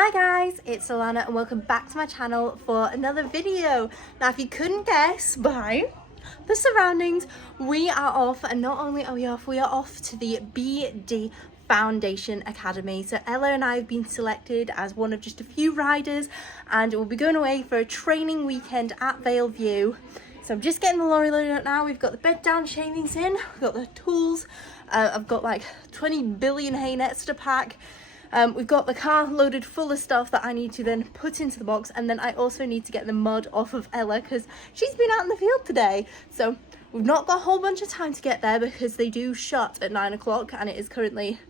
Hi guys, it's Alanna and welcome back to my channel for another video. Now if you couldn't guess by the surroundings, we are off, and not only are we are off to the BD Foundation Academy. So Ella and I have been selected as one of just a few riders and we'll be going away for a training weekend at Vale View. So I'm just getting the lorry loaded up now. We've got the bed down shavings in, we've got the tools, I've got like 20 billion hay nets to pack. We've got the car loaded full of stuff that I need to then put into the box, and then I also need to get the mud off of Ella because she's been out in the field today. So we've not got a whole bunch of time to get there because they do shut at 9 o'clock and it is currently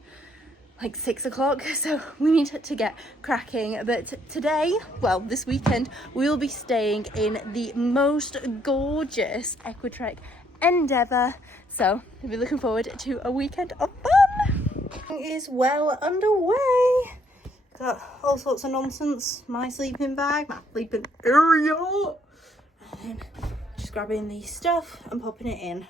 like 6 o'clock, so we need to get cracking. But today, well this weekend, we will be staying in the most gorgeous Equestrian endeavour, so we'll be looking forward to a weekend of fun. Is well underway. Got all sorts of nonsense, my sleeping bag, my sleeping area, and then just grabbing the stuff and popping it in.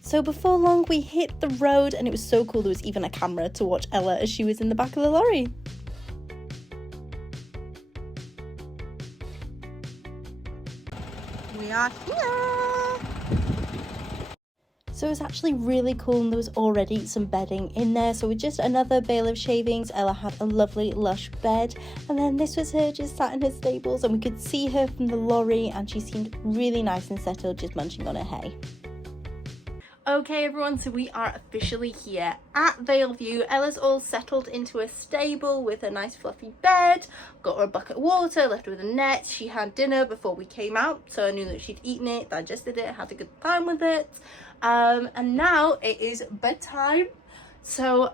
So before long we hit the road, and it was so cool there was even a camera to watch Ella as she was in the back of the lorry. We are here. So it was actually really cool, and there was already some bedding in there. So with just another bale of shavings, Ella had a lovely lush bed, and then this was her just sat in her stables, and we could see her from the lorry and she seemed really nice and settled, just munching on her hay. Okay everyone, so we are officially here at Vale View. Ella's all settled into a stable with a nice fluffy bed, got her a bucket of water, left her with a net. She had dinner before we came out, so I knew that she'd eaten it, digested it, had a good time with it. And now it is bedtime. So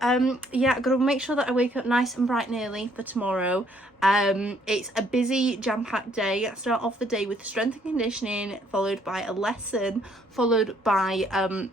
yeah, I've got to make sure that I wake up nice and bright and early for tomorrow. It's a busy jam-packed day. I start off the day with strength and conditioning, followed by a lesson, followed by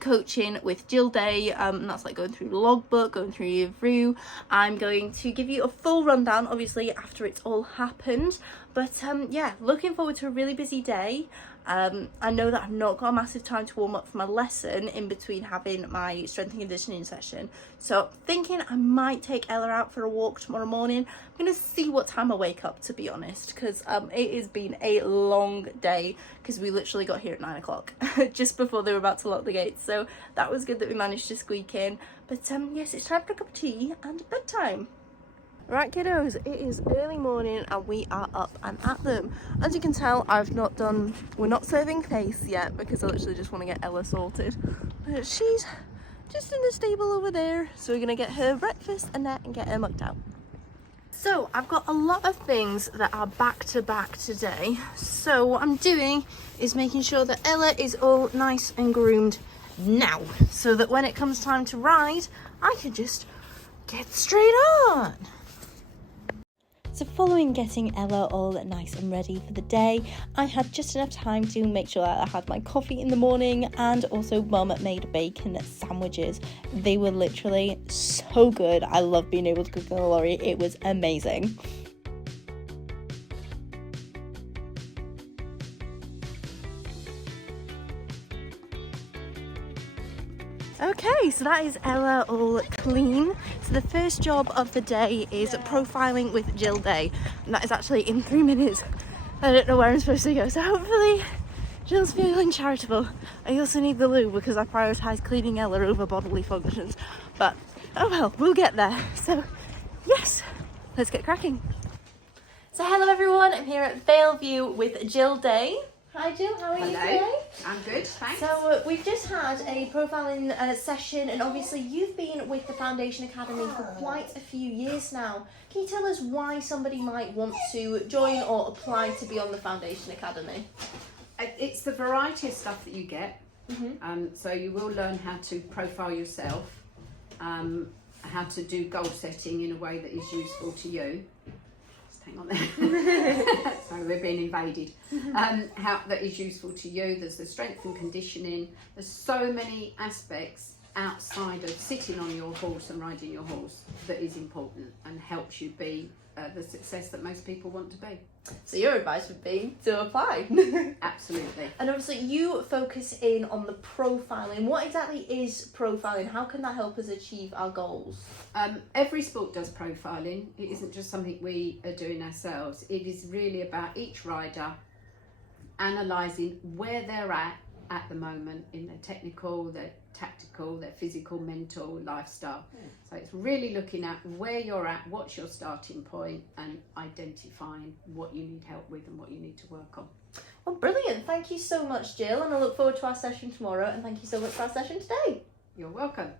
coaching with Jill Day, and that's like going through the logbook, going through your review. I'm going to give you a full rundown obviously after it's all happened, but yeah, looking forward to a really busy day. I know that I've not got a massive time to warm up for my lesson in between having my strength and conditioning session, so thinking I might take Ella out for a walk tomorrow morning. I'm gonna see what time I wake up, to be honest, because it has been a long day because we literally got here at 9 o'clock just before they were about to lock the gates, so that was good that we managed to squeak in. But yes, it's time for a cup of tea and bedtime. Right kiddos, it is early morning and we are up and at them. As you can tell, we're not serving face yet because I literally just want to get Ella sorted. But she's just in the stable over there, so we're going to get her breakfast and that and get her mucked out. So I've got a lot of things that are back to back today. So what I'm doing is making sure that Ella is all nice and groomed now, so that when it comes time to ride, I can just get straight on. So following getting Ella all nice and ready for the day, I had just enough time to make sure that I had my coffee in the morning, and also Mum made bacon sandwiches. They were literally so good. I love being able to cook in the lorry. It was amazing. Okay, so that is Ella all clean. So the first job of the day is profiling with Jill Day, and that is actually in 3 minutes. I don't know where I'm supposed to go, so hopefully Jill's feeling charitable. I also need the loo because I prioritise cleaning Ella over bodily functions, but oh well, we'll get there. So yes, let's get cracking. So hello everyone, I'm here at Vale View with Jill Day. Hi Jill, how are you today? I'm good, thanks. So we've just had a profiling session, and obviously you've been with the Foundation Academy for quite a few years now. Can you tell us why somebody might want to join or apply to be on the Foundation Academy? It's the variety of stuff that you get. So you will learn how to profile yourself, how to do goal setting in a way that is useful to you. Hang on there. Sorry, we're being invaded. How that is useful to you. There's the strength and conditioning. There's so many aspects outside of sitting on your horse and riding your horse that is important and helps you be the success that most people want to be. So your advice would be to apply. Absolutely. And obviously you focus in on the profiling. What exactly is profiling? How can that help us achieve our goals? Every sport does profiling. It isn't just something we are doing ourselves. It is really about each rider analysing where they're at the moment in their technical, their tactical, their physical, mental, lifestyle. So it's really looking at where you're at, what's your starting point, and identifying what you need help with and what you need to work on. Well, brilliant. Thank you so much, Jill, and I look forward to our session tomorrow, and thank you so much for our session today. You're welcome.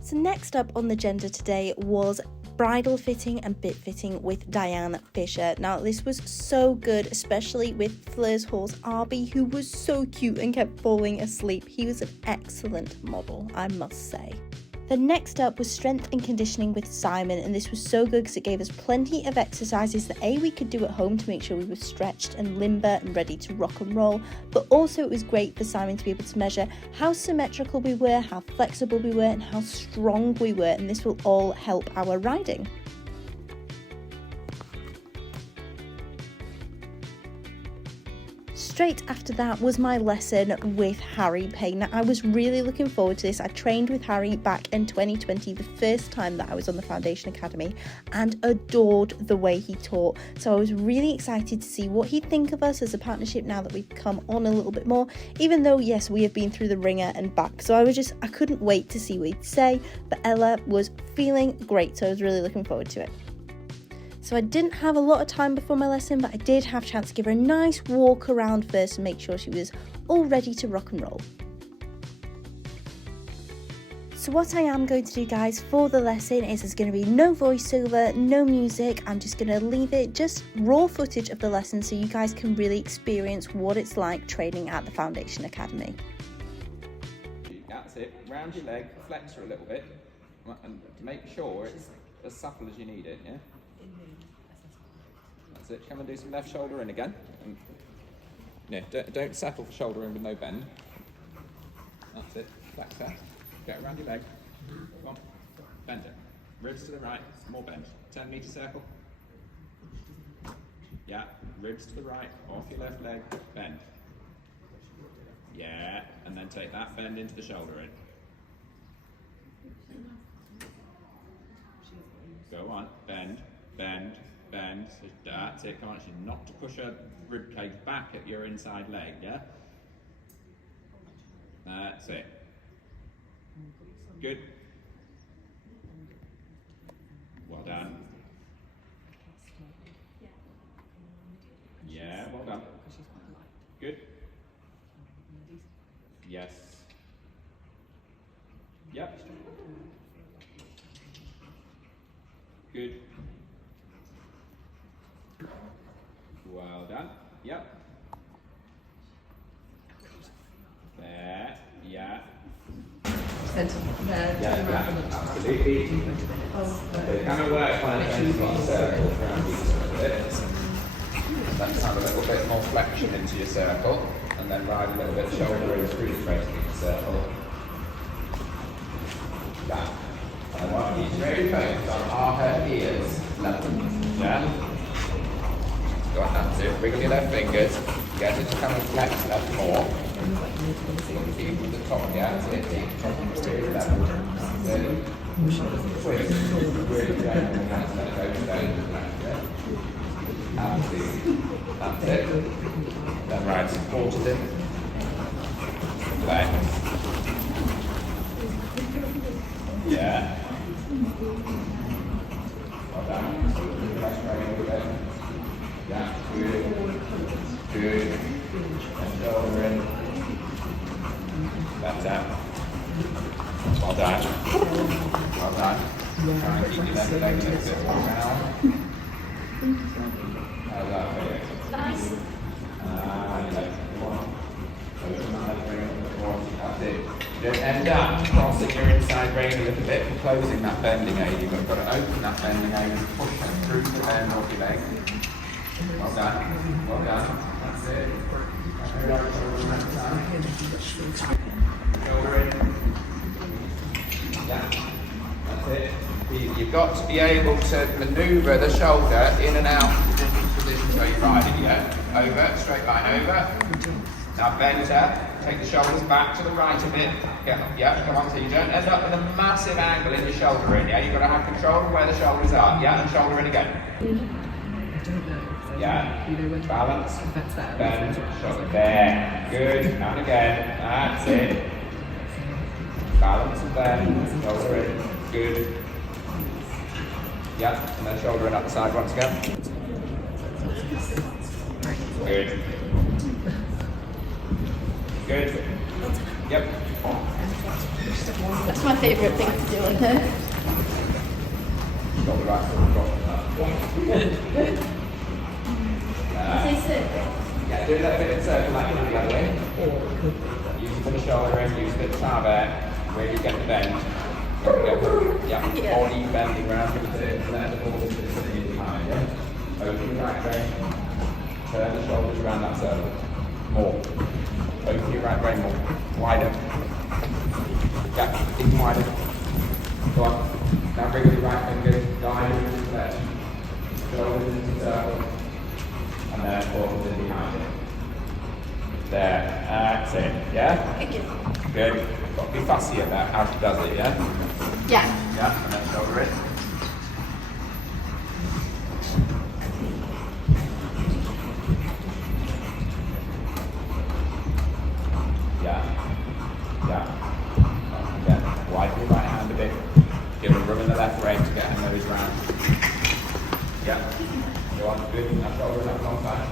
So next up on the agenda today was bridle fitting and bit fitting with Diane Fisher. Now this was so good, especially with Fleur's horse Arby, who was so cute and kept falling asleep. He was an excellent model, I must say. Then next up was strength and conditioning with Simon, and this was so good because it gave us plenty of exercises that we could do at home to make sure we were stretched and limber and ready to rock and roll, but also it was great for Simon to be able to measure how symmetrical we were, how flexible we were, and how strong we were, and this will all help our riding. Straight after that was my lesson with Harry Payne. Now, I was really looking forward to this. I trained with Harry back in 2020, the first time that I was on the Foundation Academy, and adored the way he taught. So I was really excited to see what he'd think of us as a partnership now that we've come on a little bit more, even though, yes, we have been through the ringer and back. So I couldn't wait to see what he'd say, but Ella was feeling great, so I was really looking forward to it. So I didn't have a lot of time before my lesson, but I did have a chance to give her a nice walk around first and make sure she was all ready to rock and roll. So what I am going to do, guys, for the lesson is there's going to be no voiceover, no music. I'm just going to leave it just raw footage of the lesson so you guys can really experience what it's like training at the Foundation Academy. That's it. Round your leg, flex her a little bit, and make sure it's as supple as you need it, yeah? That's it. Come and do some left shoulder in again. And, yeah, don't settle for shoulder in with no bend. That's it. Flex her. Get around your leg. Come on. Bend it. Ribs to the right. More bend. 10-metre circle. Yeah. Ribs to the right. Off your left leg. Bend. Yeah. And then take that bend into the shoulder in. Go on. Bend. Bend. Bend. That's it. Come on. She's not to push her rib cage back at your inside leg. Yeah. That's it. Good. Well done. Yeah, well done. Good. Yes. Yep. Good. Well done. Yep. There. Yeah. Absolutely. So kind of work on a circle around each of it. Let's have a little bit more flexion into your circle, and then ride a little bit shoulder in through the rest of the circle. That. And I want you to really focus on are her ears level. Yeah? Go on, that's it. Wiggle your left fingers. Get it to come and flex left more. Keep with the top, yeah, that's it. Keep the top really level. Then twist. Really gentle and that's let it go down. That's it. Then ride some quarters in. Flex. Yeah. Well done. Flex right a little bit. Yeah, good. Good. And shoulder in. That's out. Well done. Well done. Try and keep your left leg a little bit more down. How's that for you? Nice. That's it. Just end up crossing your inside rein a little bit and closing that bending aid. You've got to open that bending aid and push it through the bend off your leg. Well done. Well done. That's it. Shoulder in. Yeah, that's it. You've got to be able to manoeuvre the shoulder in and out of the different positions where you're riding, yeah? Over, straight line over. Now bend her, take the shoulders back to the right a bit. Yeah, come on, so you don't end up with a massive angle in your shoulder in, yeah? You've got to have control of where the shoulders are, yeah? And shoulder in again. Yeah, balance, bend, shoulder, there, good, and again, that's it. Balance and bend, shoulder in, good. Yeah, and then shoulder in up the side once again. Good. Good. Yep. That's my favourite thing to do on her. Got the right foot. Yeah, do that bit in circle like you do the other way. Use it for the shoulder in, use it for the tar there, where you get the bend. Yeah, body bending around with it, and then the ball is sitting behind. Yeah? Open the right brain, turn the shoulders around that circle. More. Open your right brain more. Wider. Yeah, even wider. Go on. Now bring your right finger, guide into the left. Shoulders into the circle. And then forward in behind it. There. That's it. Yeah? Thank you. Good. Got to be fussy about how she does it, yeah? Yeah. Yeah, and then shoulder in. Yeah. Yeah. Again, widen your right hand a bit. Give her room in the left rein to get her nose round. Yeah. Go on, good. Now shoulder in up long time.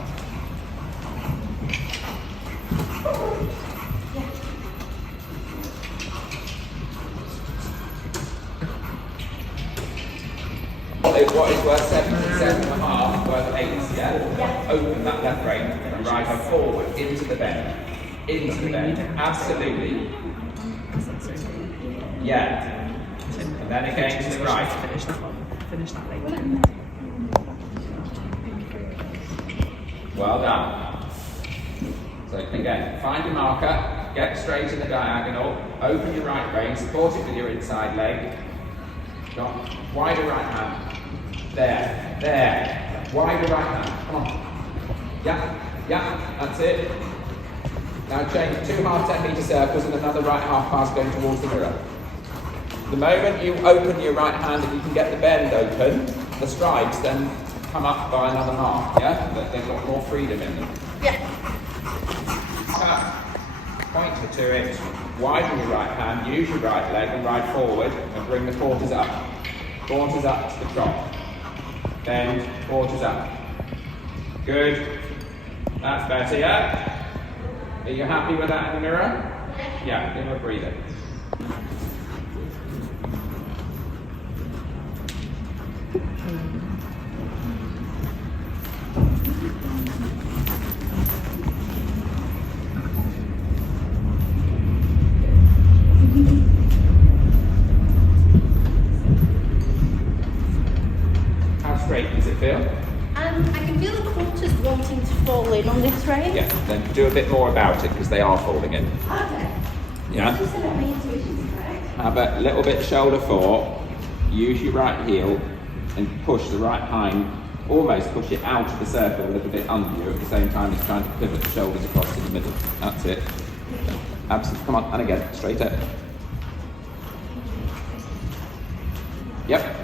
What is worth 77.5, worth 8, yeah? Open that left rein and ride her forward into the bend. Into the bend, absolutely. Yeah. And then again to the right. Finish that later. Well done. So again, find your marker, get straight in the diagonal, open your right rein, support it with your inside leg. Got wider right hand. There, there. Wider right hand. Come on. Yeah, yeah, that's it. Now change 2 half 10-metre circles and another right half pass going towards the mirror. The moment you open your right hand and you can get the bend open, the strides then come up by another half, yeah? But they've got more freedom in them. Yeah. Pointer to it, widen your right hand, use your right leg and ride forward and bring the quarters up. Quarters up to the trot. Bend, quarters up. Good. That's better, yeah? Are you happy with that in the mirror? Yeah, give her a breather. Does it feel? I can feel the quarters wanting to fall in on this rein. Yeah, then do a bit more about it because they are falling in. Okay. Yeah? Just so that my intuition's correct. Have a little bit shoulder forward, use your right heel and push the right hind, almost push it out of the circle a little bit under you at the same time as trying to pivot the shoulders across to the middle. That's it. Absolutely. Come on, and again, straight up. Yep.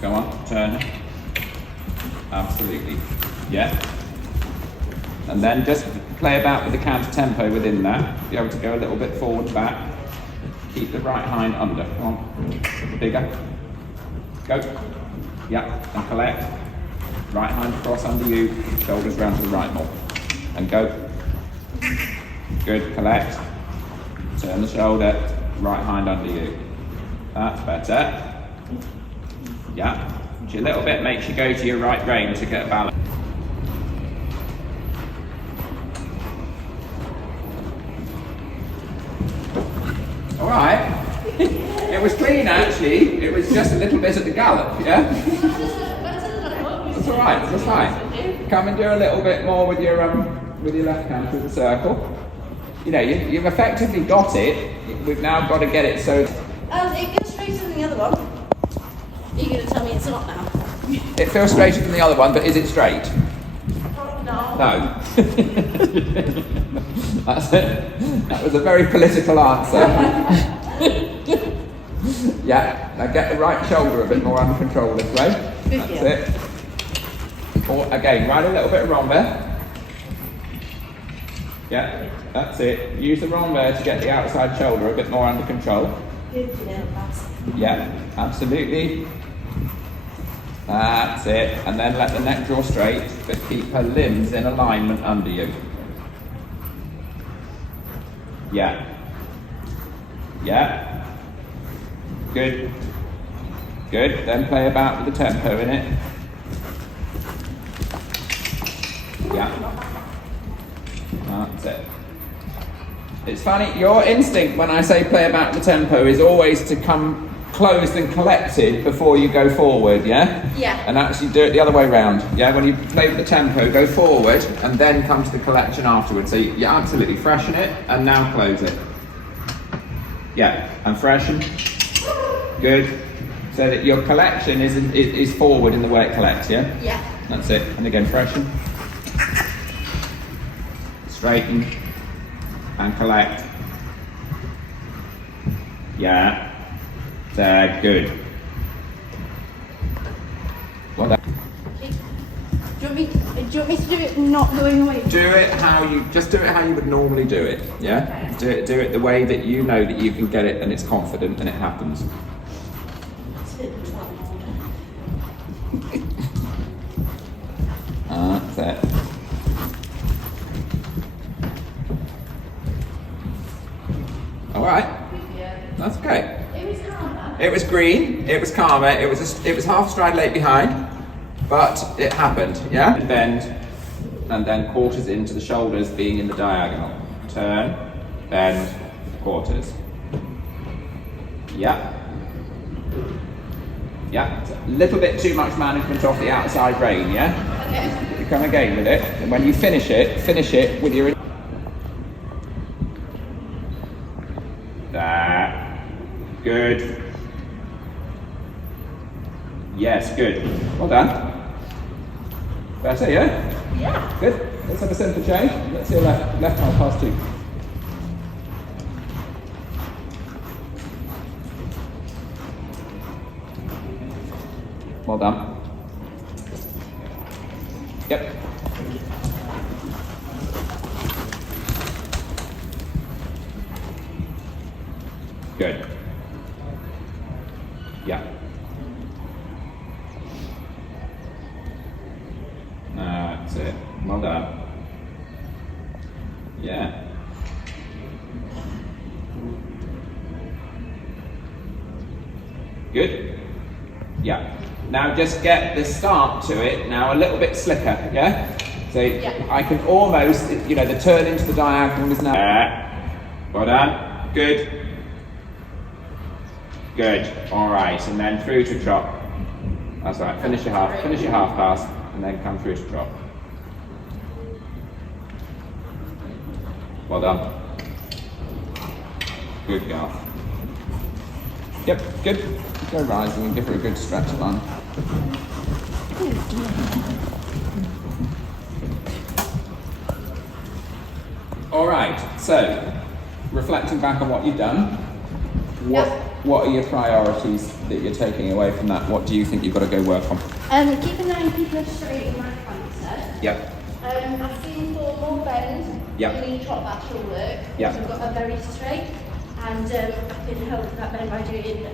Go on, turn. Absolutely. Yeah. And then just play about with the counter tempo within that. Be able to go a little bit forward, back. Keep the right hind under. Come on. Bigger. Go. Yeah. And collect. Right hind across under you. Shoulders round to the right more. And go. Good. Collect. Turn the shoulder. Right hind under you. That's better. Yeah, a little bit makes you go to your right rein to get a balance. All right. It was clean actually. It was just a little bit at the gallop, yeah? That's all right, that's fine. Come and do a little bit more with your left hand through the circle. you know, you've effectively got it. We've now got to get it so... It goes straighter than the other one. Are you going to tell me it's not now? It feels straighter than the other one, but is it straight? No. No. That's it. That was a very political answer. Yeah, now get the right shoulder a bit more under control this way. That's it. Or again, ride a little bit of rhombe. Yeah, that's it. Use the rhombe to get the outside shoulder a bit more under control. Yeah, absolutely. That's it. And then let the neck draw straight, but keep her limbs in alignment under you. Yeah. Yeah. Good. Good. Then play about with the tempo in it. Yeah. That's it. It's funny, your instinct when I say play about the tempo is always to come closed and collected before you go forward, yeah? Yeah. And actually do it the other way round, yeah? When you play with the tempo, go forward and then come to the collection afterwards. So you absolutely freshen it and now close it. Yeah, and freshen. Good. So that your collection is forward in the way it collects, yeah? Yeah. That's it. And again, freshen. Straighten. And collect. Yeah. There, good. Well done. Do you want me to do it not going away? Do it how you would normally do it, yeah? Okay. Do it the way that you know that you can get it and it's confident and it happens. That's it. Alright. That's okay. It was calmer. It was green, it was calmer, it was half stride late behind, but it happened, yeah? Bend, and then quarters into the shoulders being in the diagonal. Turn, bend, quarters. Yeah. Yeah. A little bit too much management off the outside rein, yeah? Okay. You come again with it, and when you finish it with your... There. Good. Yes, good. Well done. Better, yeah? Yeah. Good. Let's have a centre change. Let's see a left half pass 2. Well done. Yep. Good. Yeah. That's it. Well done. Yeah. Good. Yeah. Now just get the start to it now a little bit slicker, yeah? So yeah. I can almost, you know, the turn into the diagonal is now. Well done. Good. Good. All right, and then through to trot. That's right. Finish your half pass, and then come through to trot. Well done. Good girl. Yep, good. Go rising and give her a good stretch line. All right. So, reflecting back on what you've done, what are your priorities that you're taking away from that? What do you think you've got to go work on? Keep an eye on people straight in my cancer. Yep. I've seen more bend. Yep. When you trot, that should work. Yep. I've got a very straight, and I can help that bend by doing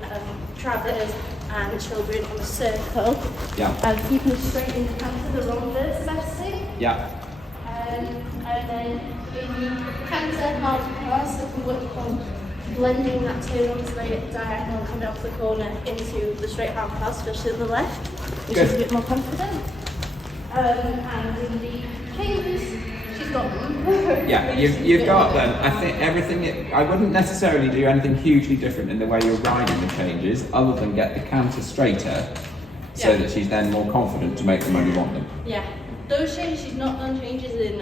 travers and children on a circle. Yeah. Keeping straight in the canter, the rhombe is the best thing. Yeah. And then in canter, half pass, I can work on blending that turn onto the diagonal coming off the corner into the straight half pass, especially on the left, which is a bit more confident. And in the changes, she's got them. Yeah, you've got them. I think everything, I wouldn't necessarily do anything hugely different in the way you're riding the changes, other than get the canter straighter, so that she's then more confident to make them when you want them. Yeah. Those changes, she's not done changes in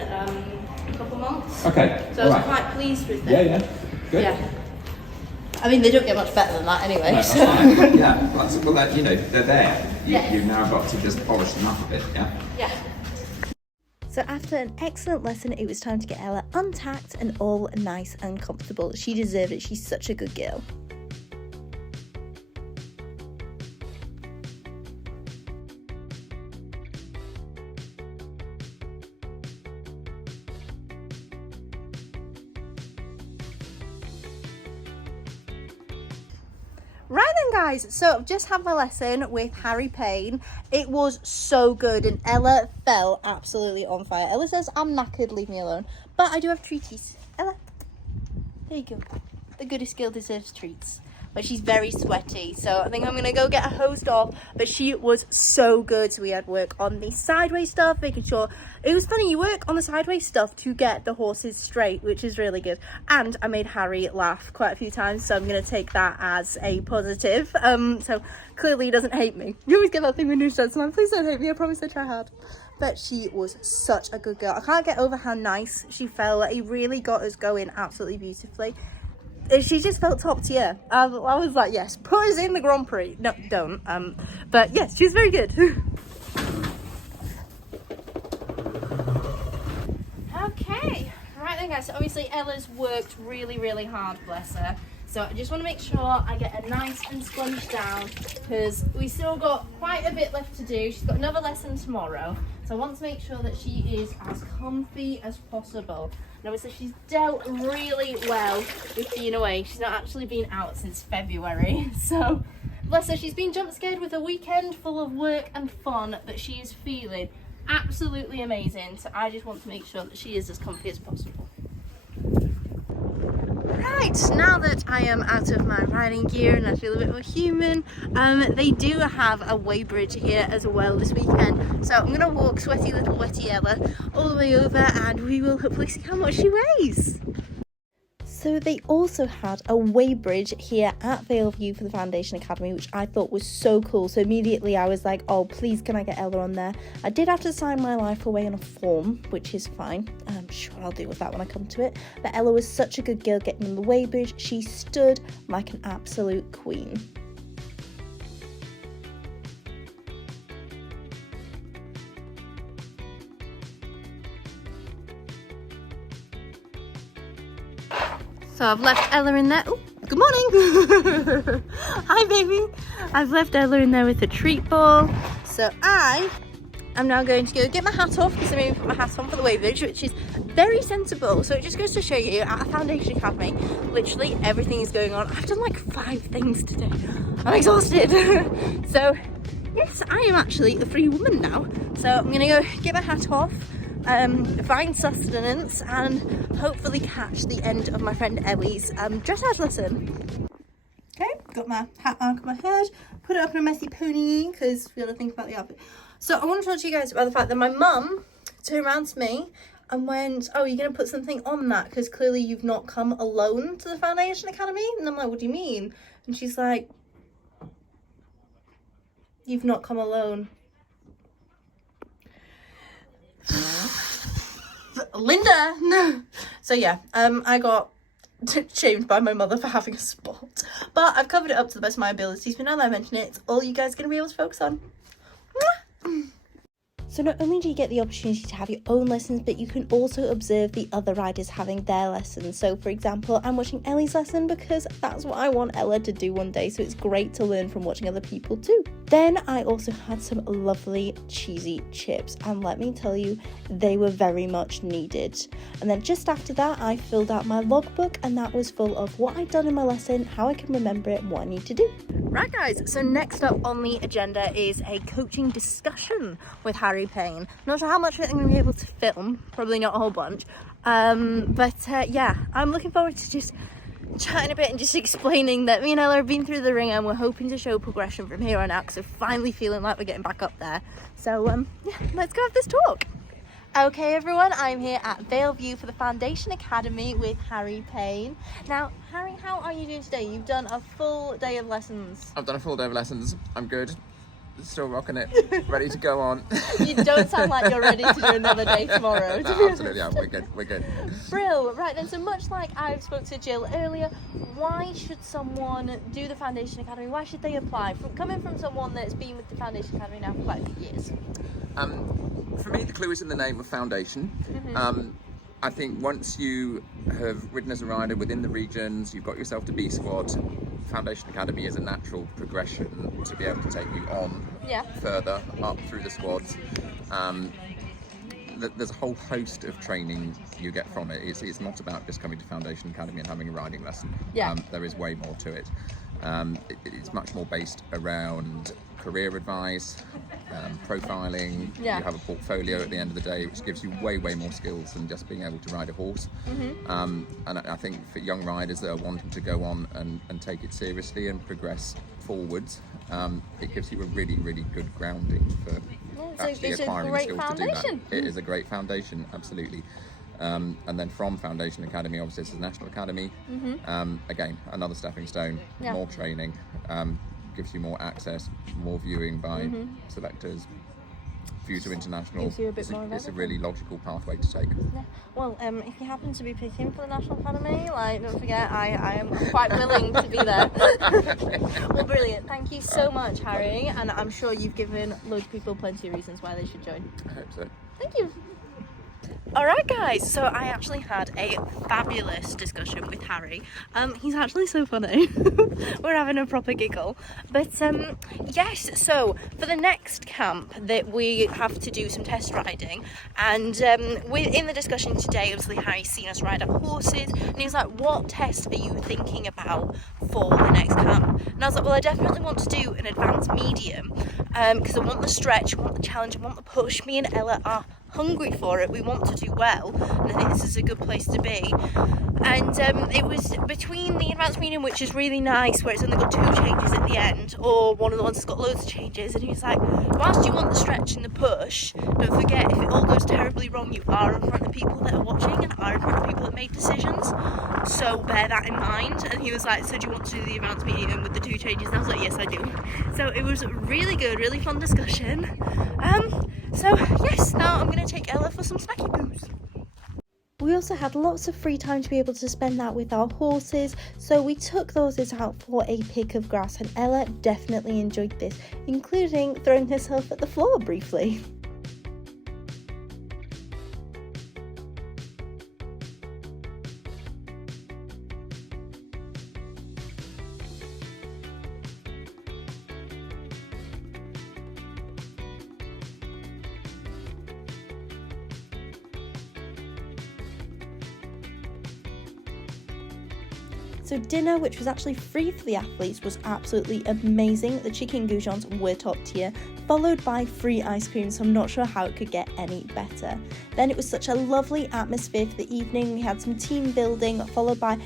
couple months. Okay. So I was quite pleased with it. Yeah. Good. Yeah. I mean, they don't get much better than that anyway. No, that's so. fine. Yeah. Well, that, you know, they're there. Yes. You've now got to just polish them up a bit. Yeah. Yeah. So after an excellent lesson, it was time to get Ella untacked and all nice and comfortable. She deserved it. She's such a good girl. Right then guys, so I've just had my lesson with Harry Payne. It was so good and Ella fell absolutely on fire. Ella says I'm knackered, leave me alone. But I do have treaties. Ella, there you go. The goodest girl deserves treats. But she's very sweaty, so I think I'm gonna go get her hosed off. But she was so good. So we had work on the sideways stuff, making sure it was funny. You work on the sideways stuff to get the horses straight, which is really good. And I made Harry laugh quite a few times, so I'm gonna take that as a positive. So clearly he doesn't hate me. You always get that thing when you're stressed, man. Please don't hate me. I promise I try hard. But she was such a good girl. I can't get over how nice she felt. He really got us going absolutely beautifully. She just felt top tier. I was like, yes, put us in the Grand Prix. No, don't. But yes, she was very good. Okay, right then guys, so obviously Ella's worked really hard, bless her. So I just want to make sure I get her nice and sponged down because we still got quite a bit left to do. She's got another lesson tomorrow. So I want to make sure that she is as comfy as possible. And obviously she's dealt really well with being away. She's not actually been out since February. So bless her, she's been jump scared with a weekend full of work and fun, but she is feeling absolutely amazing. So I just want to make sure that she is as comfy as possible. Right, now that I am out of my riding gear and I feel a bit more human, they do have a weighbridge here as well this weekend. So I'm going to walk sweaty little wetty Ella all the way over and we will hopefully see how much she weighs. So they also had a weighbridge here at Vale View for the Foundation Academy, which I thought was so cool. So immediately I was like, oh, please can I get Ella on there? I did have to sign my life away on a form, which is fine. I'm sure I'll deal with that when I come to it. But Ella was such a good girl getting on the weighbridge. She stood like an absolute queen. So I've left Ella in there. Oh, good morning. Hi, baby. I've left Ella in there with a treat ball. So I am now going to go get my hat off because I made me put my hat on for the weighbridge, which is very sensible. So it just goes to show you at a Foundation Academy, literally everything is going on. I've done like 5 things today. I'm exhausted. So yes, I am actually a free woman now. So I'm going to go get my hat off. Find sustenance and hopefully catch the end of my friend Ellie's dressage lesson. Okay, got my hat on my head, put it up in a messy pony because we got to think about the outfit. So I want to talk to you guys about the fact that my mum turned around to me and went, oh, you're going to put something on that because clearly you've not come alone to the Foundation Academy. And I'm like, what do you mean? And she's like, you've not come alone. Linda, no. So yeah, I got shamed by my mother for having a spot, but I've covered it up to the best of my abilities. But now that I mention it, it's all you guys are going to be able to focus on. So not only do you get the opportunity to have your own lessons, but you can also observe the other riders having their lessons. So for example, I'm watching Ellie's lesson because that's what I want Ella to do one day. So it's great to learn from watching other people too. Then I also had some lovely cheesy chips, and let me tell you, they were very much needed. And then just after that, I filled out my logbook, and that was full of what I'd done in my lesson, how I can remember it, and what I need to do. Right guys, so next up on the agenda is a coaching discussion with Harry Payne. Not sure how much of it I'm going to be able to film, probably not a whole bunch, but yeah, I'm looking forward to just chatting a bit and just explaining that me and Ella have been through the ring and we're hoping to show progression from here on out because we're finally feeling like we're getting back up there. So yeah, let's go have this talk. Okay everyone, I'm here at Vale View for the Foundation Academy with Harry Payne. Now Harry, how are you doing today? You've done a full day of lessons. I've done a full day of lessons. I'm good. Still rocking it. Ready to go on. You don't sound like you're ready to do another day tomorrow. Absolutely, yeah, we're good. Brill. Right then, so much like I spoke to Jill earlier, why should someone do the Foundation Academy? Why should they apply? Coming from someone that's been with the Foundation Academy now for quite a few years. For me, the clue is in the name of Foundation. I think once you have ridden as a rider within the regions, you've got yourself to B squad, Foundation Academy is a natural progression to be able to take you on further up through the squads. There's a whole host of training you get from it. It's not about just coming to Foundation Academy and having a riding lesson. There is way more to it. It's much more based around career advice, profiling. You have a portfolio at the end of the day, which gives you way more skills than just being able to ride a horse. And I think for young riders that are wanting to go on and take it seriously and progress forwards, it gives you a really good grounding for actually acquiring the skills to do that. It is a great foundation, absolutely. And then from Foundation Academy, obviously this is National Academy. Again, another stepping stone, more training, gives you more access, more viewing by selectors, view to international. Gives you a bit more of it's a everything. really logical pathway to take. Well, if you happen to be picking for the National Academy, don't forget, I am quite willing to be there. Well, brilliant. Thank you so much, Harry, and I'm sure you've given loads of people plenty of reasons why they should join. I hope so. Thank you. Alright guys, so I actually had a fabulous discussion with Harry. He's actually so funny. We're having a proper giggle. But yes, so for the next camp that we have to do some test riding, and in the discussion today, obviously Harry's seen us ride our horses, and he was like, what test are you thinking about for the next camp? And I was like, well, I definitely want to do an advanced medium, because I want the stretch, I want the challenge, I want the push. Me and Ella are hungry for it, we want to do well, and I think this is a good place to be. And it was between the advanced medium, which is really nice, where it's only got 2 changes at the end, or one of the ones that's got loads of changes, and he was like, whilst you want the stretch and the push, don't forget, if it all goes terribly wrong, you are in front of people that are watching and are in front of people that make decisions, so bear that in mind. And he was like, so do you want to do the advanced medium with the 2 changes? And I was like, yes I do. So it was really good, really fun discussion. So yes, now I'm going to take Ella for some snacky poos. We also had lots of free time to be able to spend that with our horses, so we took those out for a pick of grass, and Ella definitely enjoyed this, including throwing herself at the floor briefly. So dinner, which was actually free for the athletes, was absolutely amazing. The chicken goujons were top tier, followed by free ice cream, so I'm not sure how it could get any better. Then it was such a lovely atmosphere for the evening. We had some team building, followed by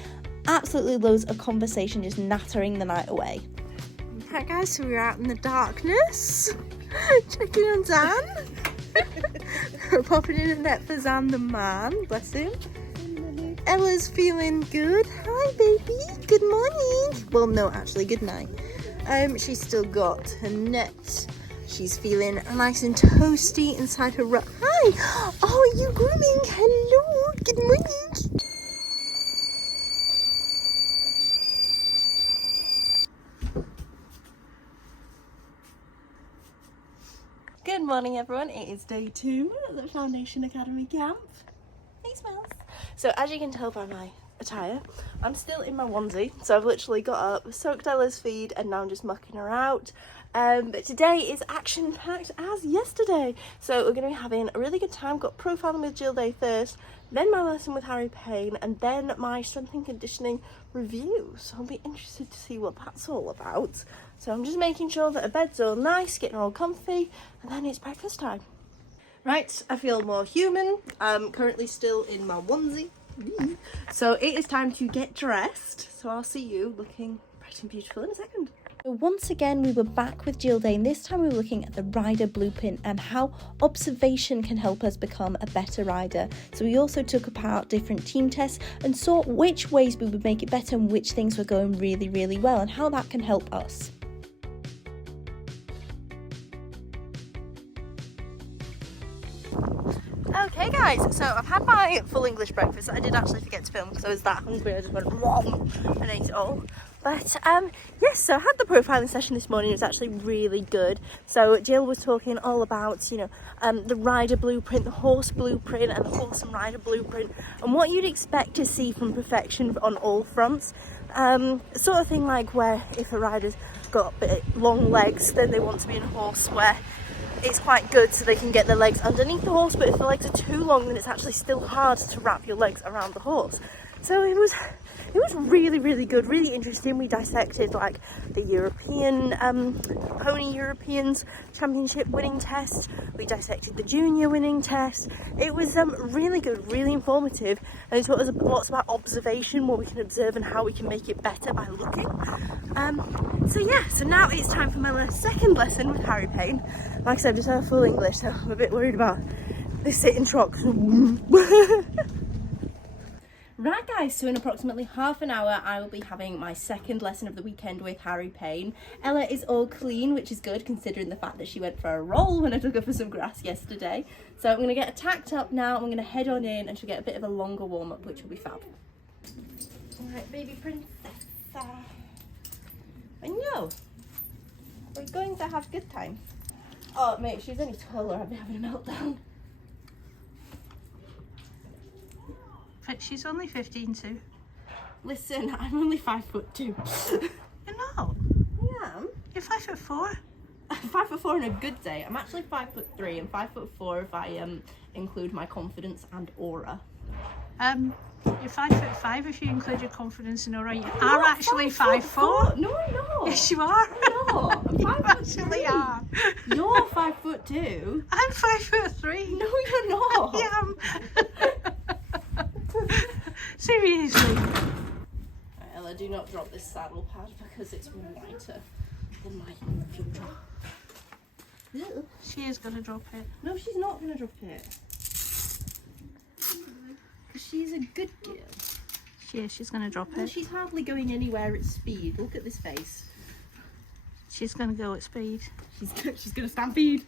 absolutely loads of conversation, just nattering the night away. Right guys, so we're out in the darkness, checking on Zan. Popping in a net for Zan the man, bless him. Ella's feeling good. Hi baby, good morning. Well no, actually good night. She's still got her net. She's feeling nice and toasty inside her Hi! Oh, you grooming? Hello, good morning. Good morning everyone, it is day 2 at the Foundation Academy camp. Hey smells. So as you can tell by my attire, I'm still in my onesie, so I've literally got up, soaked Ella's feed, and now I'm just mucking her out. But today is action-packed as yesterday, so we're going to be having a really good time. Got profiling with Jill Day first, then my lesson with Harry Payne, and then my strength and conditioning review, so I'll be interested to see what that's all about. So I'm just making sure that her bed's all nice, getting her all comfy, and then it's breakfast time. Right, I feel more human. I'm currently still in my onesie. So it is time to get dressed. So I'll see you looking bright and beautiful in a second. So once again, we were back with Jill Day, and this time we were looking at the rider blueprint and how observation can help us become a better rider. So we also took apart different team tests and saw which ways we would make it better and which things were going really, really well and how that can help us. Okay guys, so I've had my full English breakfast. I did actually forget to film because I was that hungry. I just went whom and ate it all. But yes, so I had the profiling session this morning. It was actually really good. So Jill was talking all about, you know, the rider blueprint, the horse blueprint and the horse and rider blueprint and what you'd expect to see from perfection on all fronts. Sort of thing like where if a rider's got a bit long legs, then they want to be in a horse where it's quite good so they can get their legs underneath the horse, but if the legs are too long then it's actually still hard to wrap your legs around the horse. So it was really, really good, really interesting. We dissected like the European Pony Europeans Championship winning test. We dissected the junior winning test. It was really good, really informative, and it taught us lots about observation, what we can observe and how we can make it better by looking. So yeah, so now it's time for my second lesson with Harry Payne. Like I said, I've just had full English, so I'm a bit worried about this sitting trot. Right guys, so in approximately half an hour I will be having my second lesson of the weekend with Harry Payne. Ella is all clean, which is good considering the fact that she went for a roll when I took her for some grass yesterday. So I'm going to get her tacked up now, I'm going to head on in and she'll get a bit of a longer warm up, which will be fab. Alright, baby princess. I know. We're going to have a good time. Oh mate, if she was any taller I'd be having a meltdown. But she's only 15 too. Listen, I'm only 5'2". You're not. I am. You're 5'4". I'm 5'4" on a good day. I'm actually 5'3" and 5'4" if I include my confidence and aura. You're 5'5" if you include your confidence and aura. You are actually 5'4". No, I'm not. Yes, you are. No, I'm You 5'3". actually are. You're 5'2". I'm 5'3". No, you're not. I am. Seriously. Right, Ella, do not drop this saddle pad because it's lighter than my future. Ew. She is going to drop it. No, she's not going to drop it. She's a good girl. She's going to drop Well, it. she's hardly going anywhere at speed. Look at this face. She's going to go at speed. She's going to stampede.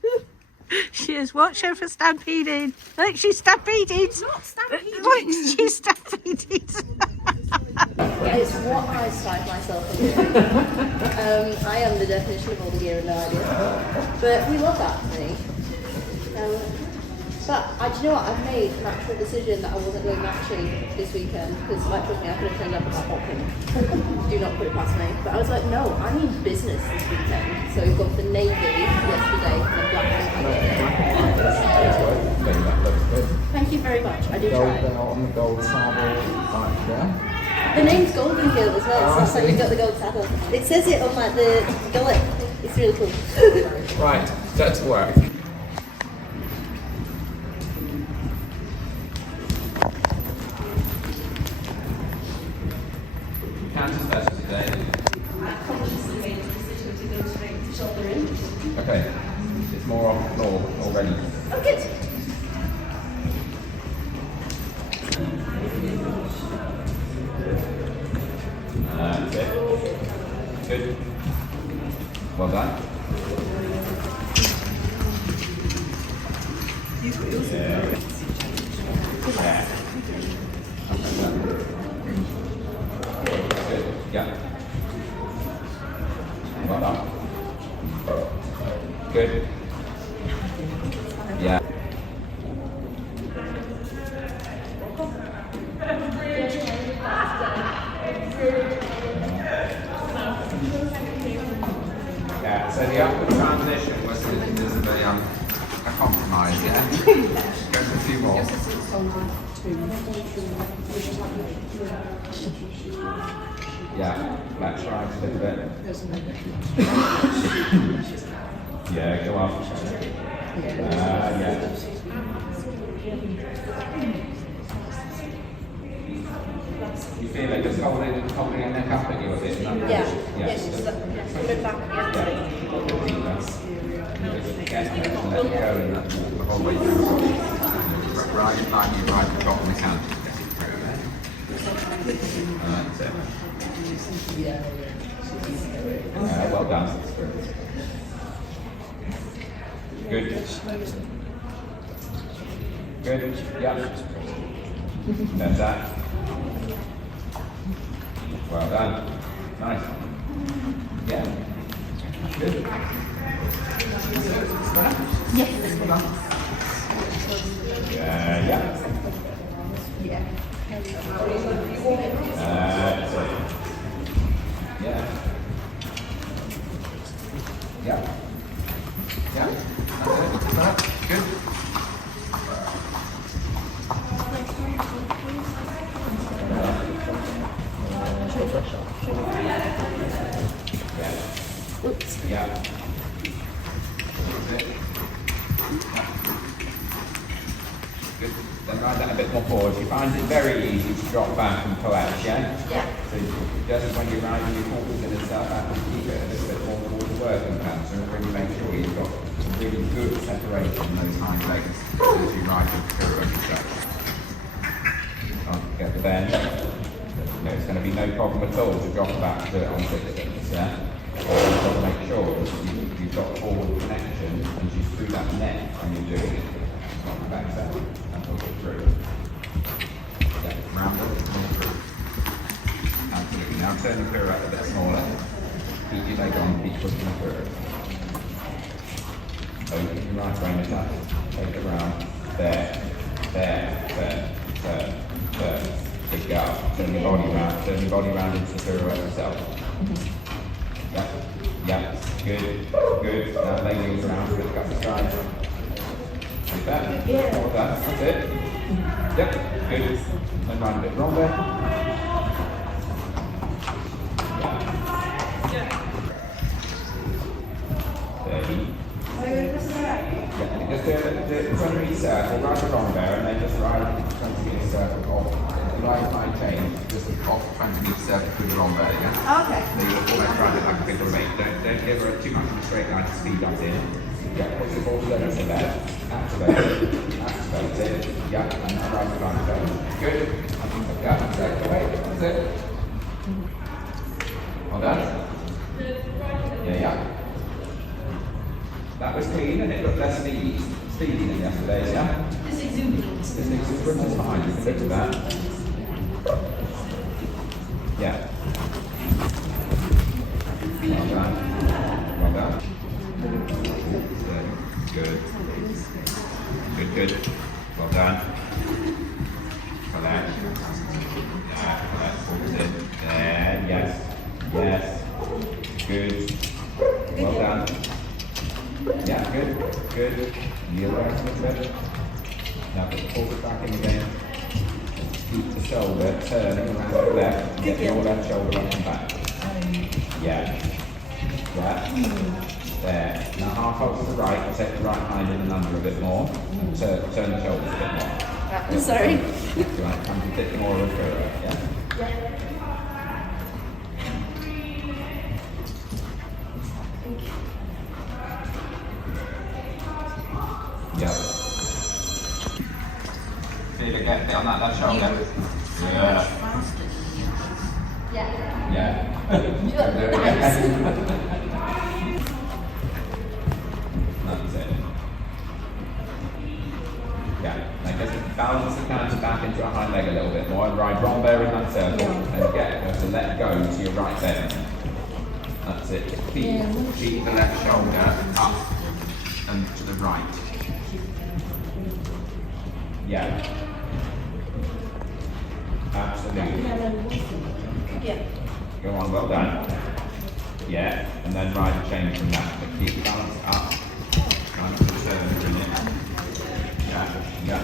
She is. Watch her for stampeding. Look, she's stampeding. Not stampeding. Look, she's stampeding. It's what I style myself in. I am the definition of all the gear and no idea. But we love that for me. But do you know what? I've made an actual decision that I wasn't going matching this weekend because, like, trust me, I could have turned up and stopping. Do not put it past me. But I was like, no, I need business this weekend. So we've got the navy yesterday and the black and Thank you very much. I do try. Gold belt on the gold saddle, right there. The name's Golden Girl as well, so that's like you've got the gold saddle. It says it on like the gullet. It's really cool. Right, get to work. Counter special today. I consciously made the decision to go straight to shoulder in. Okay, it's more on the floor already. Oh, good. That's it. Good. Well done. Yeah. Yeah. Good. Yeah. Well done. Good. Yeah. Yeah, so the upward transition was a compromise, yeah? Go for a few more. Yeah, let's try a little bit. Yeah, go up. Yeah. You feel like just holding your neck up at you a bit? Yes, put it back again. Let go and walk the whole way through. Right in line, you ride the top of the hand. That's it. Well done. Good. Good. Yeah. There's that. Well done. Nice. Yeah. Good. Yes. Yeah. That's it. Yeah. Yeah. Yeah. That's it. Good. Oops. Yeah. Good. Then ride that a bit more forward. She finds it very easy to drop back and collect, yeah? Yeah. So just as when you're riding your horses and stuff, I have to keep it a little bit more towards the working pattern and really make sure you've got really good separation in those hind legs as you ride them through and stuff. Can't get the bend. No, it's going to be no problem at all to drop back to it on distance, yeah? You've got to make sure that you've got forward connection and she's through that neck when you're doing it. Not the back step, and push it through. Yeah, round it, pull it through. Absolutely. Now turn the pirouette a bit smaller. Keep your leg on, keep pushing through. Open your right rein as much. Take it round. There, turn. Good go. Turn your body round into the pirouette yourself. Yeah, good. Now leg wheels around, lift up the side. Like that. Yeah. All that. That's it. Yep, good. Then run a bit longer. Just do the 20 metre circle, ride the wrong there, and then just ride the 20 metre circle off. The right line change, just off 20 metre circle through the wrong there, yeah? Okay. So you almost ride it like a figure of eight. Don't give her too much of a straight line to speed up in. Yeah, push the ball to the left. Activate it. Yeah, and now ride the line down. Good. Yeah, take away. That's it. Well done. Yeah. That was clean and it looked less speedy than yesterday's, yeah? This exuberance. This exuberance is fine, you can live with that. Yeah. Well done. Good. Well done. Collect. Yeah, collect. Forward in. There, yes. Good. Well done. Yeah, good. Kneel back a little bit. Now put the forward back in again. Keep the shoulder turning around to the left. Get your left shoulder up and back. Yeah. There. Now half hold to the right. Take the right hind in and under a bit more. And turn the shoulders a bit more. I'm sorry. You want to come a bit more of a curve, yeah? Yeah. Yeah. Feel it get on that left shoulder. Yeah. Yeah. That's it. Yeah. Now just balance the counter back into a hind leg a little bit more and ride wrong there in that circle and get her to let go to your right bend. That's it. Keep the left shoulder up and to the right. Yeah. Absolutely. Yeah. Go on, well done. Yeah, and then ride and change from that. But keep the balance up. Kind of turn the minute. Yeah.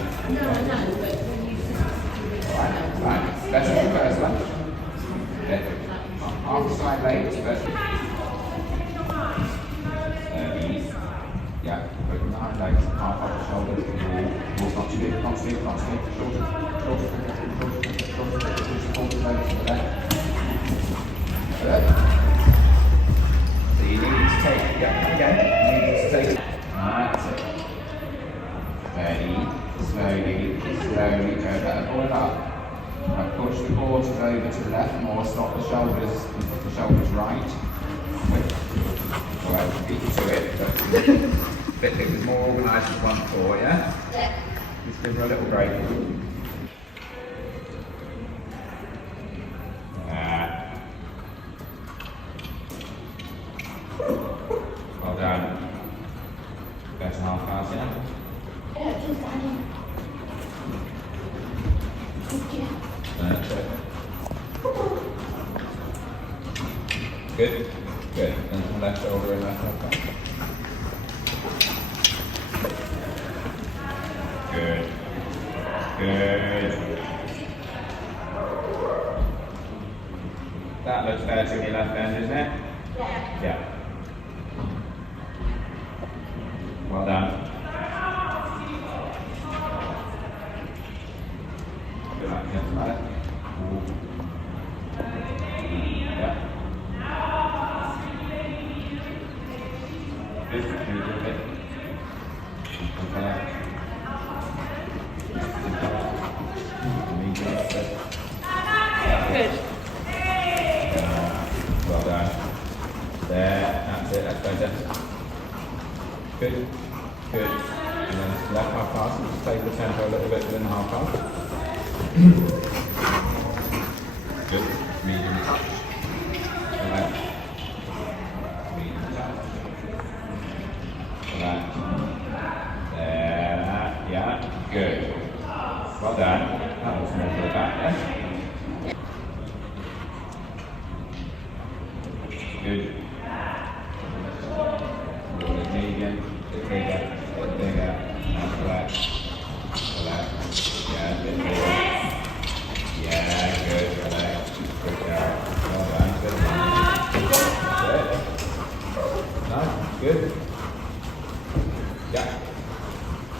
Right. Better than the first one. Okay. Half the side legs, but yeah, put the hind legs half up the shoulders. Not too big, not too big. Shorter. Hold the legs to the left. Good. So you need to take, again, you need to take. That's it. Slowly, go that board up. Now push the quarters over to the left more, stop the shoulders, and put the shoulders right. Well, beat you to it, but it was more organised with 1-4, yeah? Yeah. Just give her a little break. Well done. Go to half pass, yeah? Yeah, just adding. That's it. Good. Good. And from left shoulder and left half pass. Good. Good. That looks better to your left hand, isn't it? Yeah. Yeah. Well done. Good luck, yes, right. Yeah. Good. Good. Okay. Good. Well done. There, that's it, that's better. Good, good. And then left half pass, and just take the tempo a little bit within the half pass. Good, medium touch. Left. Medium touch. Left. There, yeah, good. Well done. That was more for the back there. Good. Medium, bit bigger, and relax. Relax. Yeah, bit bigger. Yeah, good, relax. Good job. Well done, good. Good. Nice, good. Yeah.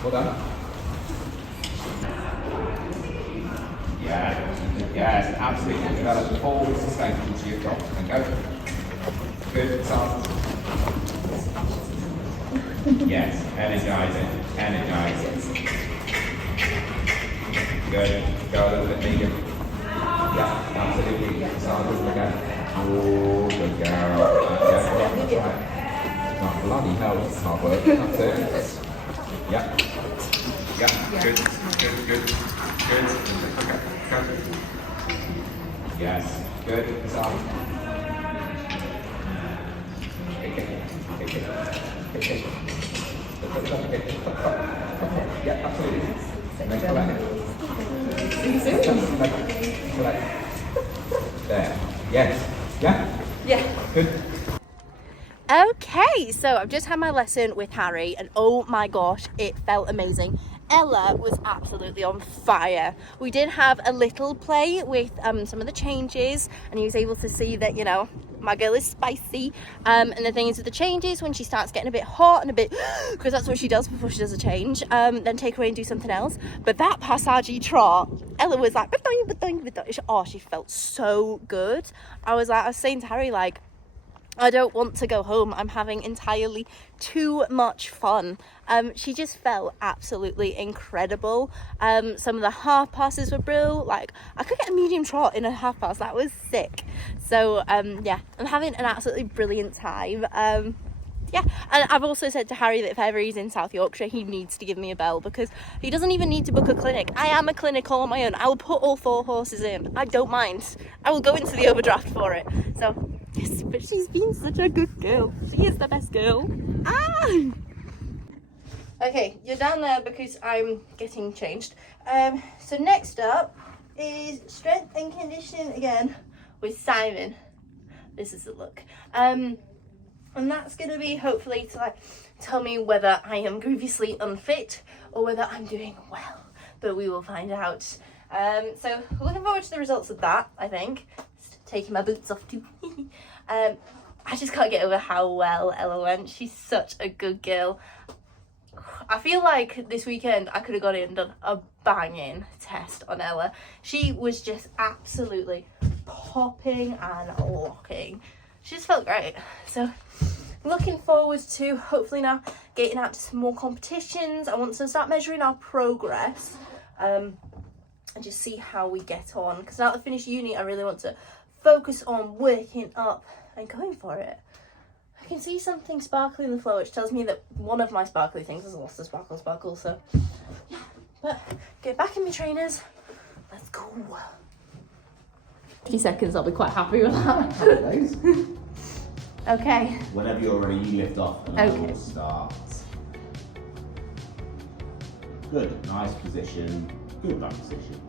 Well done. Yes, absolutely. Develop the full sustainability to your job. And go. Good, sound. Yes, energizing, energizing. Good, go a little bit medium. Yeah, absolutely. Sound good again. Oh, good girl. That's right. Not bloody hell, it's hard work. That's it. Yeah. Yeah, good, good, good. Good. Okay, go. Yes, good, sound. Yeah, absolutely. Next there. Yes. Yeah? Yeah. Good. Okay, so I've just had my lesson with Harry and oh my gosh, it felt amazing. Ella was absolutely on fire. We did have a little play with some of the changes and he was able to see that, you know, my girl is spicy. And the thing is with the changes, when she starts getting a bit hot and a bit, because that's what she does before she does a change, then take her away and do something else. But that passage trot, Ella was like, oh, she felt so good. I was saying to Harry, like, I don't want to go home. I'm having entirely too much fun. She just felt absolutely incredible. Some of the half passes were brilliant. Like, I could get a medium trot in a half pass. That was sick. So, yeah, I'm having an absolutely brilliant time. Yeah, and I've also said to Harry that if ever he's in South Yorkshire, he needs to give me a bell because he doesn't even need to book a clinic. I am a clinic all on my own. I will put all 4 horses in. I don't mind. I will go into the overdraft for it. So, yes, but she's been such a good girl. She is the best girl. Ah! Okay, you're down there because I'm getting changed. So next up is strength and conditioning again with Simon. This is the look. And that's going to be hopefully to like tell me whether I am grievously unfit or whether I'm doing well. But we will find out. So looking forward to the results of that, I think. Just taking my boots off too. I just can't get over how well Ella went. She's such a good girl. I feel like this weekend I could have gone in and done a banging test on Ella. She was just absolutely popping and locking. She just felt great. So looking forward to hopefully now getting out to some more competitions. I want to start measuring our progress and just see how we get on, because now that I finish uni I really want to focus on working up and going for it. I can see something sparkly in the floor which tells me that one of my sparkly things has lost a sparkle, so yeah, But get back in my trainers. Let's go. 50 seconds, I'll be quite happy with that. Okay. Whenever you're ready, you lift off and I will start. Good, nice position, good back position.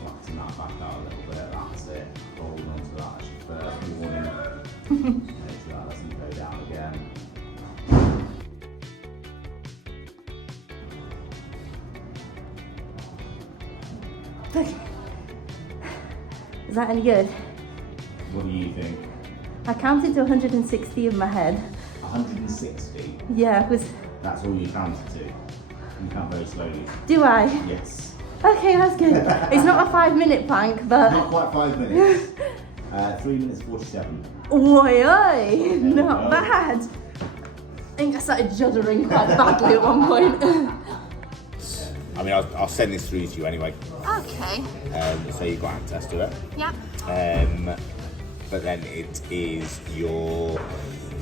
Flatten that back out a little bit, that's it. Hold on to that, that's your first warning. Make sure that doesn't go down again. Okay. Is that any good? What do you think? I counted to 160 in my head. 160? Yeah, it was... That's all you counted to? You count very slowly? Do I? Yes. Okay, that's good. It's not a 5-minute plank, but... Not quite 5 minutes. 3 minutes 47. Oi, not bad. I think I started juddering quite badly at one point. I mean, I'll send this through to you anyway. Okay. So you've got access to it. Yep. But then it is your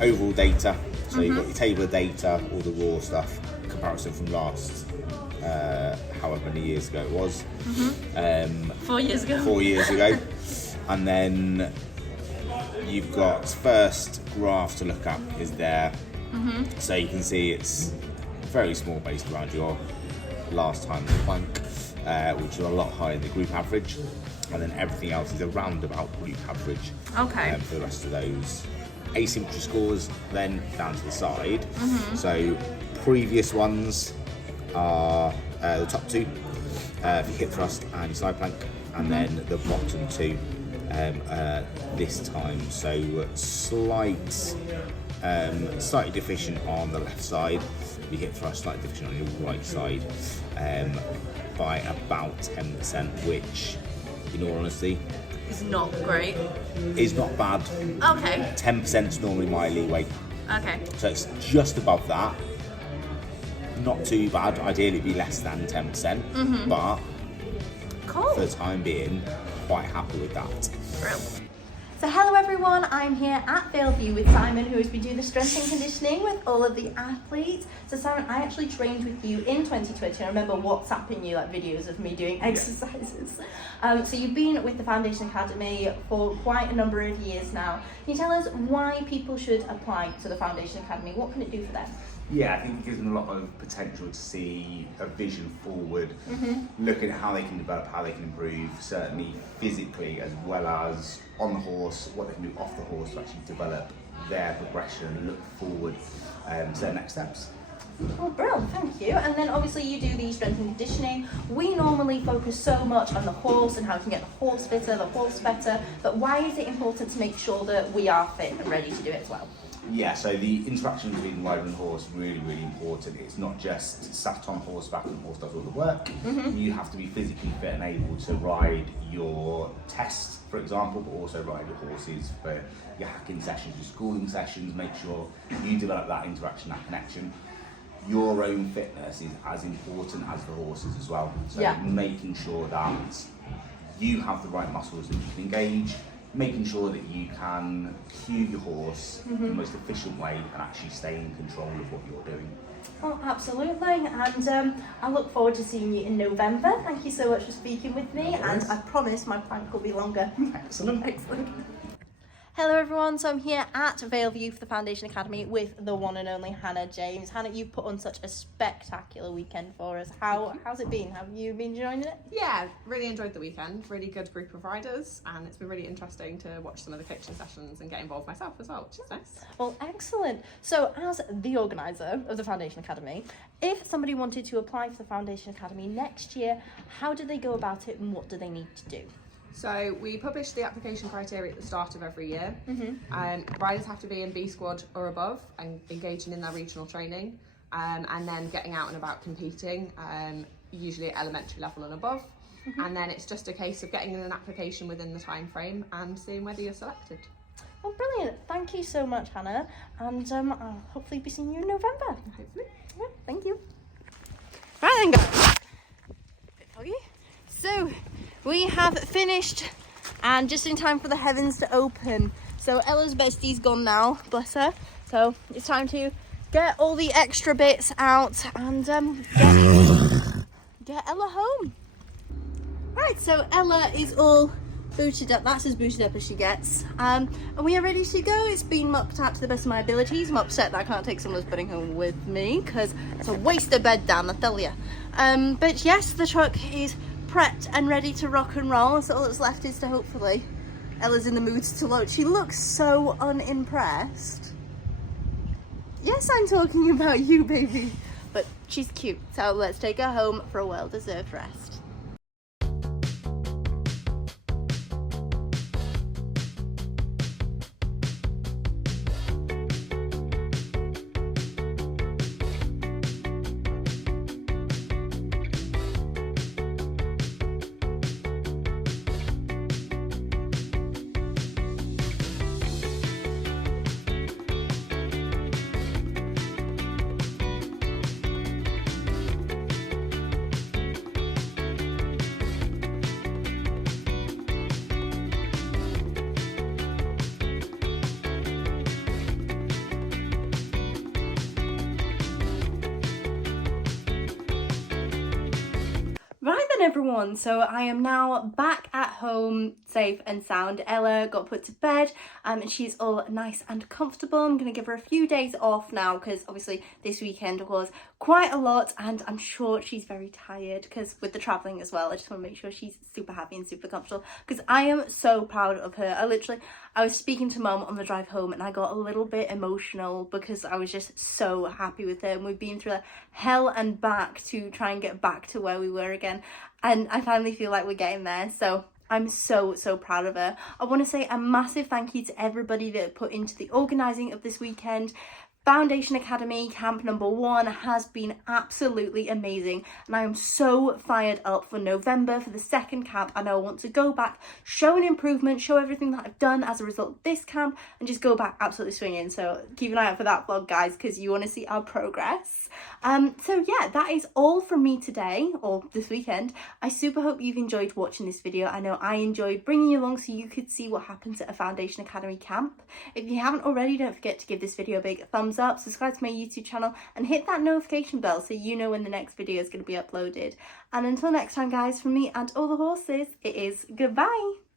overall data. So you've got your table of data, all the raw stuff, comparison from last, however many years ago it was. 4 years ago. 4 years ago. And then you've got first graph to look at is there. So you can see it's very small based around your last time in the plank, which is a lot higher than the group average, and then everything else is around about group average. Okay. For the rest of those asymmetry scores, then down to the side. So previous ones are the top two for your hip thrust and your side plank, and then the bottom two this time. So slightly deficient on the left side. Your hip thrust slightly deficient on your right side by about 10%, which, in all honesty, It's not great. is not bad. Okay. 10% is normally my leeway, Okay. so it's just above that. Not too bad. Ideally, it'd be less than 10%, but Cool. for the time being, quite happy with that. Brilliant. So hello everyone, I'm here at Vale View with Simon, who has been doing the strength and conditioning with all of the athletes. So Simon, I actually trained with you in 2020. I remember WhatsApping you like videos of me doing exercises. So you've been with the Foundation Academy for quite a number of years now. Can you tell us why people should apply to the Foundation Academy? What can it do for them? Yeah, I think it gives them a lot of potential to see a vision forward, looking at how they can develop, how they can improve, certainly physically as well as on the horse, what they can do off the horse to actually develop their progression and look forward to their next steps. Well, brilliant, thank you. And then obviously you do the strength and conditioning. We normally focus so much on the horse and how we can get the horse fitter, the horse better, but why is it important to make sure that we are fit and ready to do it as well? Yeah, so the interaction between rider and horse is really, really important. It's not just sat on horseback and the horse does all the work. You have to be physically fit and able to ride your tests, for example, but also ride your horses for your hacking sessions, your schooling sessions. Make sure you develop that interaction, that connection. Your own fitness is as important as the horses as well. So making sure that you have the right muscles that you can engage, making sure that you can cue your horse in the most efficient way and actually stay in control of what you're doing. Oh, absolutely. And I look forward to seeing you in November. Thank you so much for speaking with me. And I promise my plank will be longer. Excellent. Excellent. Hello everyone, so I'm here at Vale View for the Foundation Academy with the one and only Hannah James. Hannah, you've put on such a spectacular weekend for us. How's it been? Have you been enjoying it? Yeah, really enjoyed the weekend. Really good group of riders, and it's been really interesting to watch some of the coaching sessions and get involved myself as well, which is nice. Well, excellent. So as the organiser of the Foundation Academy, if somebody wanted to apply for the Foundation Academy next year, how do they go about it and what do they need to do? So we publish the application criteria at the start of every year. Riders have to be in B squad or above and engaging in their regional training, and then getting out and about competing, usually at elementary level and above. And then it's just a case of getting in an application within the time frame and seeing whether you're selected. Well, brilliant. Thank you so much, Hannah. And I'll hopefully be seeing you in November. Hopefully. Yeah, thank you. Right then, guys. Bit foggy. So, We have finished, and just in time for the heavens to open. So Ella's bestie's gone now, bless her. So it's time to get all the extra bits out and get Ella home. Right, so Ella is all booted up. That's as booted up as she gets. And we are ready to go. It's been mucked out to the best of my abilities. I'm upset that I can't take someone's bedding home with me because it's a waste of bed down, I tell you. But yes, the truck is prepped and ready to rock and roll. So all that's left is to hopefully Ella's in the mood to load. She looks so unimpressed. Yes, I'm talking about you, baby. But she's cute. So let's take her home for a well-deserved rest. Right then everyone, so I am now back at home, safe and sound. Ella got put to bed and she's all nice and comfortable. I'm going to give her a few days off now because obviously this weekend was quite a lot and I'm sure she's very tired because with the travelling as well, I just want to make sure she's super happy and super comfortable because I am so proud of her. I was speaking to Mum on the drive home and I got a little bit emotional because I was just so happy with her and we've been through like hell and back to try and get back to where we were again, and I finally feel like we're getting there. So I'm so proud of her. I want to say a massive thank you to everybody that put into the organising of this weekend. Foundation Academy Camp number 1 has been absolutely amazing and I am so fired up for November for the second camp, and I want to go back, show an improvement, show everything that I've done as a result of this camp and just go back absolutely swinging. So keep an eye out for that vlog, guys, because you want to see our progress. So yeah, that is all from me today, or this weekend. I super hope you've enjoyed watching this video. I know I enjoyed bringing you along so you could see what happens at a Foundation Academy camp. If you haven't already, don't forget to give this video a big thumbs up, subscribe to my YouTube channel and hit that notification bell so you know when the next video is going to be uploaded. And until next time, guys, from me and all the horses, it is goodbye.